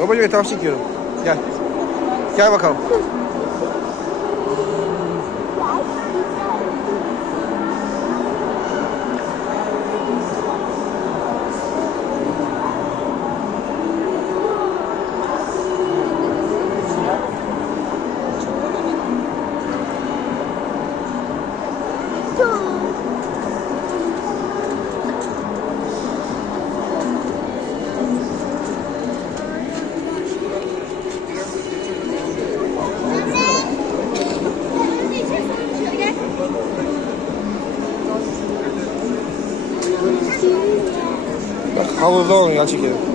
Babacığım etraf çekiyorum. Gel. Gel bakalım. Havuzda olun gel çekelim.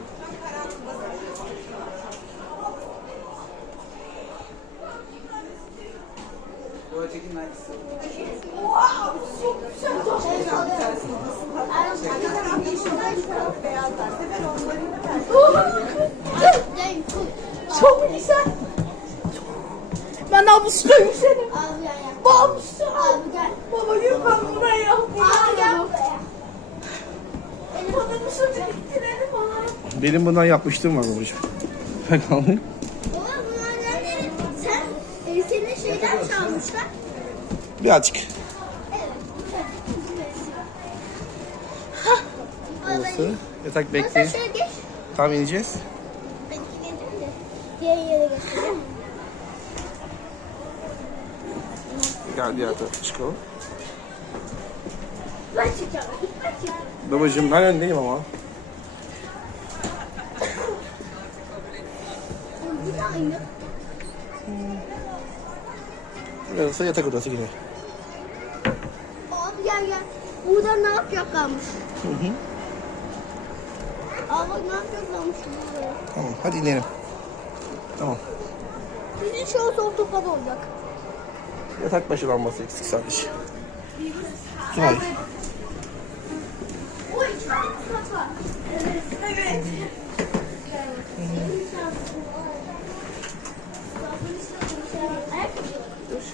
Çok güzel. Ben abustayım seni. Babuşta. Baba lütfen buraya yapmayalım. Bana bir sözü gittirelim bana. Benim bundan yapmıştım var babacığım. Ben alayım. Çalmışlar. Birazcık. Burası. Yatak bekleyin. Tam ineceğiz. Gel diğer tarafa çıkalım. Ben çıkacağım. Babacığım ben öndeyim ama. Bir de aynı. Burası yatak odası yine. Abi gel gel. Burada ne yapacaklarmış? Hı hı. Abi ne yapacaklarmış burada? Tamam hadi inelim. Tamam. Bizim şey olsa o topa da olacak. Yatak başı lambası eksik sadece. Sunay.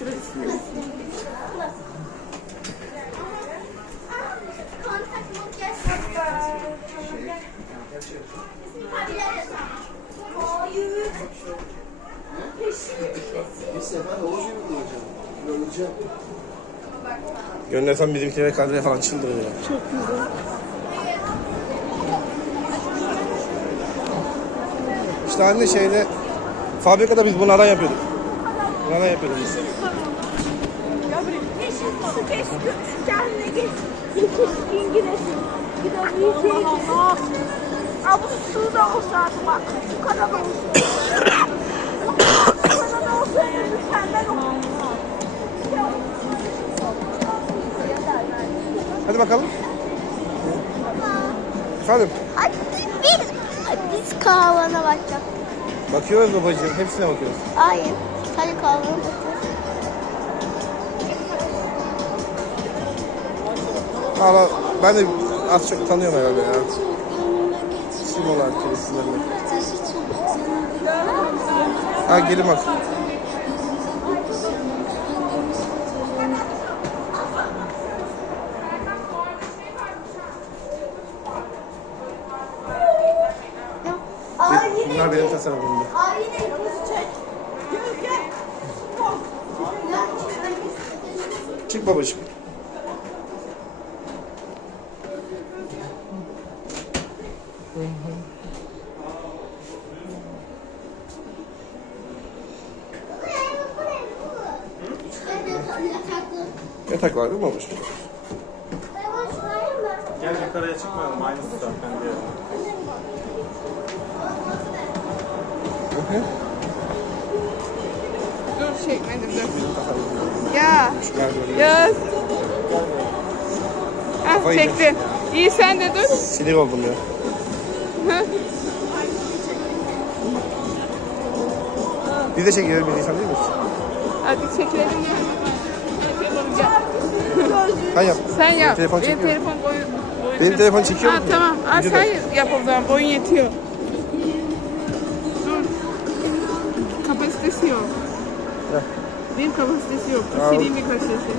Dur şurayı sileyim. Göndersem bizimkilere kadre falan çıldırır ya. Çok güzel. İşte anne şeyde fabrikada biz bunlardan yapıyorduk. Bunlardan yapıyorduk biz. Ya böyle yeşil su da olsaydı bak. Şu kadar da olsaydı. Şu kadar da olsaydı mükemmel olurdu. Hadi bakalım. Efendim? Hadi biz, biz kahvana bakacağız. Bakıyoruz babacığım. Hepsine bakıyoruz. Hayır. Hadi bakacağız. Valla ben de az çok tanıyorum herhalde ya. Simolar kilisimlerini. Ha gelin bak. Bunlar benim tasarımımda. Aa yine Çık babacığım. Yatak var değil mi babacığım? Gel yukarıya çıkmayalım aynı sıcak ben diye çekmedim dur. Ya yaz. Ah çektim. İyi sen de dur. Sinir oldum ya. Hı. Biz de çekiyoruz biz insan değil miyiz? Hadi çekelim. Hadi. Sen yap. Sen yap. Telefon Benim çekiyor. telefon boyu, boyu. Benim telefon çekiyor Ha tamam. Ha, Videoda. sen yap o zaman. Boyun yetiyor. Dur. Kapasitesi yok. Benim kapasitesi yok. Al. Sileyim bir kaşesi.